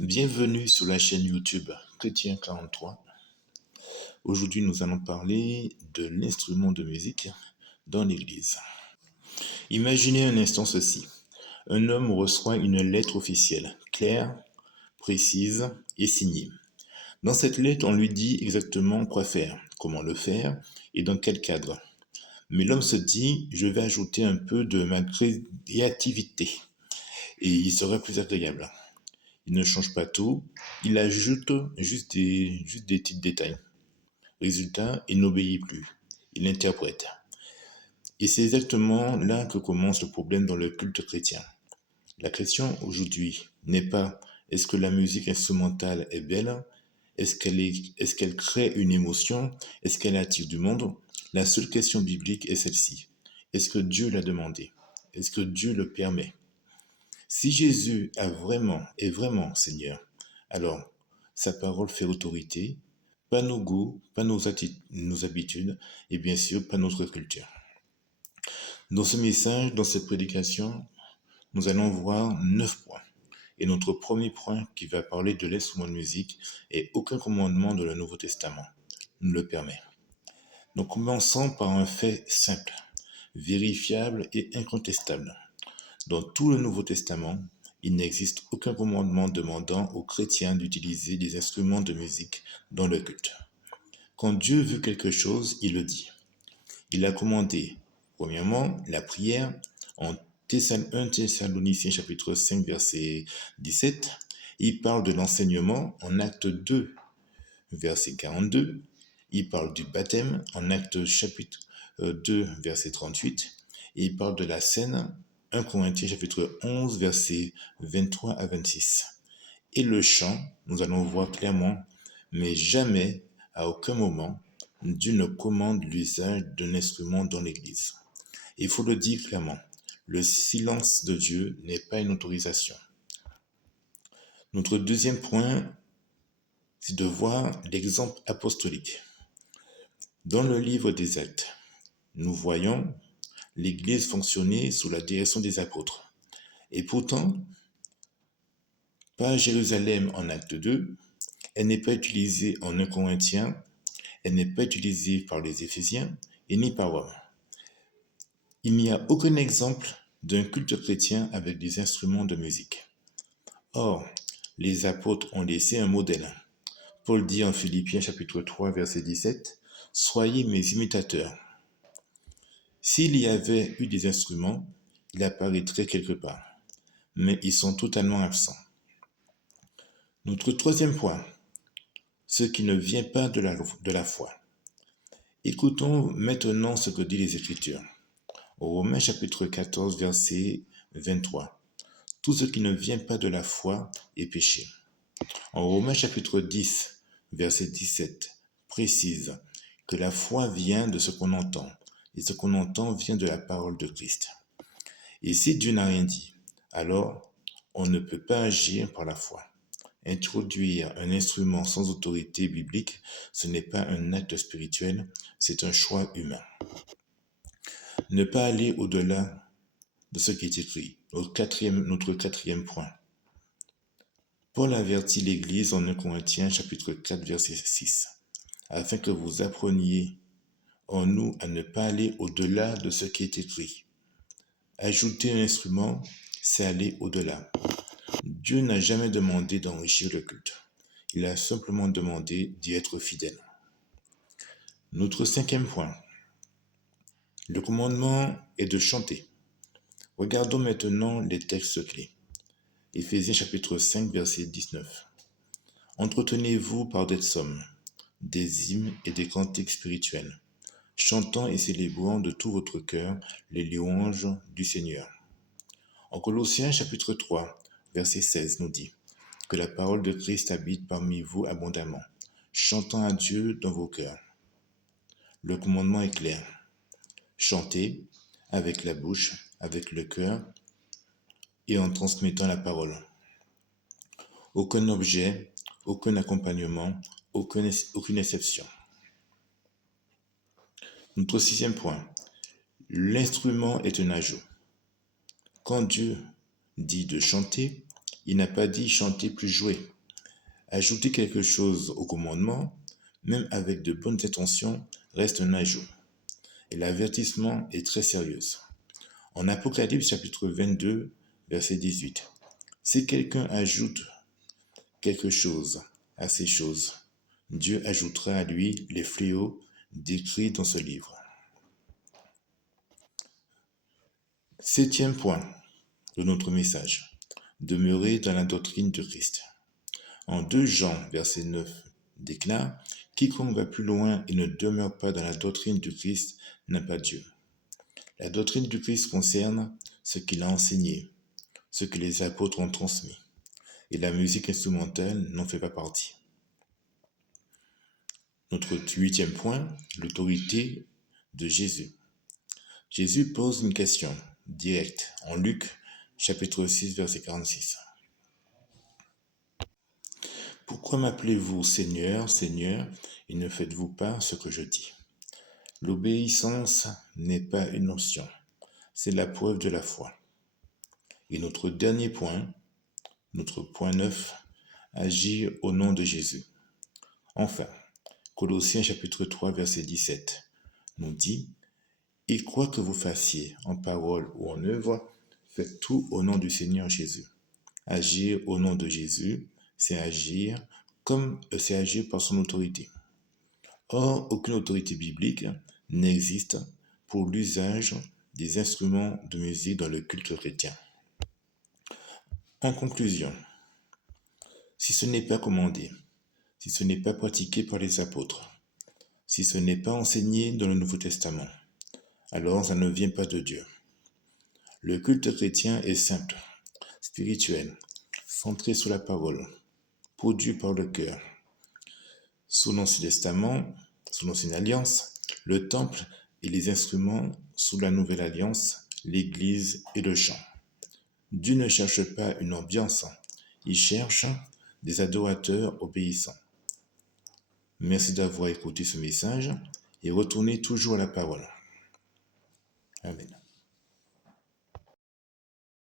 Bienvenue sur la chaîne YouTube Chrétien 43. Aujourd'hui, nous allons parler de l'instrument de musique dans l'église. Imaginez un instant ceci. Un homme reçoit une lettre officielle, claire, précise et signée. Dans cette lettre, on lui dit exactement quoi faire, comment le faire et dans quel cadre. Mais l'homme se dit, je vais ajouter un peu de ma créativité et il serait plus agréable. Il ne change pas tout, il ajoute juste des petits détails. Résultat, il n'obéit plus, il interprète. Et c'est exactement là que commence le problème dans le culte chrétien. La question aujourd'hui n'est pas est-ce que la musique instrumentale est belle, est-ce qu'elle crée une émotion, est-ce qu'elle attire du monde. La seule question biblique est celle-ci. Est-ce que Dieu l'a demandé? Est-ce que Dieu le permet? Si Jésus est vraiment Seigneur, alors sa parole fait autorité, pas nos goûts, pas nos habitudes, et bien sûr pas notre culture. Dans ce message, dans cette prédication, nous allons voir 9 points. Et notre premier point qui va parler de l'instrument de musique est aucun commandement de le Nouveau Testament nous le permet. Donc commençons par un fait simple, vérifiable et incontestable. Dans tout le Nouveau Testament, il n'existe aucun commandement demandant aux chrétiens d'utiliser des instruments de musique dans le culte. Quand Dieu veut quelque chose, il le dit. Il a commandé, premièrement, la prière en 1 Thessaloniciens chapitre 5 verset 17. Il parle de l'enseignement en acte 2 verset 42. Il parle du baptême en acte chapitre 2 verset 38. Et il parle de la scène 1 Corinthiens chapitre 11 verset 23 à 26. Et le chant, nous allons voir clairement, mais jamais, à aucun moment, Dieu ne commande l'usage d'un instrument dans l'Église. Il faut le dire clairement, le silence de Dieu n'est pas une autorisation. Notre deuxième point, c'est de voir l'exemple apostolique. Dans le livre des Actes, nous voyons l'Église fonctionner sous la direction des apôtres. Et pourtant, pas à Jérusalem en acte 2, elle n'est pas utilisée en 1 Corinthiens, elle n'est pas utilisée par les Éphésiens et ni par Rome. Il n'y a aucun exemple d'un culte chrétien avec des instruments de musique. Or, les apôtres ont laissé un modèle. Paul dit en Philippiens chapitre 3 verset 17, « Soyez mes imitateurs. » S'il y avait eu des instruments, il apparaîtrait quelque part, mais ils sont totalement absents. Notre troisième point, ce qui ne vient pas de la foi. Écoutons maintenant ce que dit les Écritures. Au Romains chapitre 14 verset 23. Tout ce qui ne vient pas de la foi est péché. En Romains chapitre 10 verset 17 précise que la foi vient de ce qu'on entend, et ce qu'on entend vient de la parole de Christ. Et si Dieu n'a rien dit, alors on ne peut pas agir par la foi. Introduire un instrument sans autorité biblique, ce n'est pas un acte spirituel, c'est un choix humain. Ne pas aller au-delà de ce qui est écrit. Notre quatrième point. Paul avertit l'Église en 1 Corinthiens chapitre 4 verset 6, afin que vous appreniez en nous à ne pas aller au-delà de ce qui est écrit. Ajouter un instrument, c'est aller au-delà. Dieu n'a jamais demandé d'enrichir le culte. Il a simplement demandé d'y être fidèle. Notre cinquième point. Le commandement est de chanter. Regardons maintenant les textes clés. Éphésiens chapitre 5 verset 19. Entretenez-vous par des psaumes, des hymnes et des cantiques spirituels, chantant et célébrant de tout votre cœur les louanges du Seigneur. En Colossiens chapitre 3 verset 16 nous dit que la parole de Christ habite parmi vous abondamment, chantant à Dieu dans vos cœurs. Le commandement est clair. Chantez avec la bouche, avec le cœur et en transmettant la parole. Aucun objet, aucun accompagnement, aucune exception. Notre sixième point. L'instrument est un ajout. Quand Dieu dit de chanter, Il n'a pas dit chanter plus jouer. Ajouter quelque chose au commandement, même avec de bonnes intentions, reste un ajout. Et l'avertissement est très sérieux. En Apocalypse chapitre 22, verset 18, si quelqu'un ajoute quelque chose à ces choses, Dieu ajoutera à lui les fléaux décrits dans ce livre. Septième point de notre message, demeurer dans la doctrine de Christ. En 2 Jean, verset 9, déclare, quiconque va plus loin et ne demeure pas dans la doctrine du Christ n'a pas Dieu. La doctrine du Christ concerne ce qu'il a enseigné, ce que les apôtres ont transmis, et la musique instrumentale n'en fait pas partie. Notre 8e point, l'autorité de Jésus. Jésus pose une question directe en Luc chapitre 6 verset 46. Pourquoi m'appelez-vous Seigneur, Seigneur, et ne faites-vous pas ce que je dis? L'obéissance n'est pas une option, c'est la preuve de la foi. Et notre dernier point, notre point 9, agir au nom de Jésus. Enfin, Colossiens chapitre 3 verset 17 nous dit, et quoi que vous fassiez en parole ou en œuvre, faites tout au nom du Seigneur Jésus. Agir au nom de Jésus, c'est agir par son autorité. Or, aucune autorité biblique n'existe pour l'usage des instruments de musique dans le culte chrétien. En conclusion, si ce n'est pas commandé, si ce n'est pas pratiqué par les apôtres, si ce n'est pas enseigné dans le Nouveau Testament, alors ça ne vient pas de Dieu. Le culte chrétien est simple, spirituel, centré sur la parole, produit par le cœur. Sous l'Ancien Testament, sous l'Ancienne Alliance, le temple et les instruments, sous la Nouvelle Alliance, l'Église et le chant. Dieu ne cherche pas une ambiance, il cherche des adorateurs obéissants. Merci d'avoir écouté ce message et retournez toujours à la parole. Amen.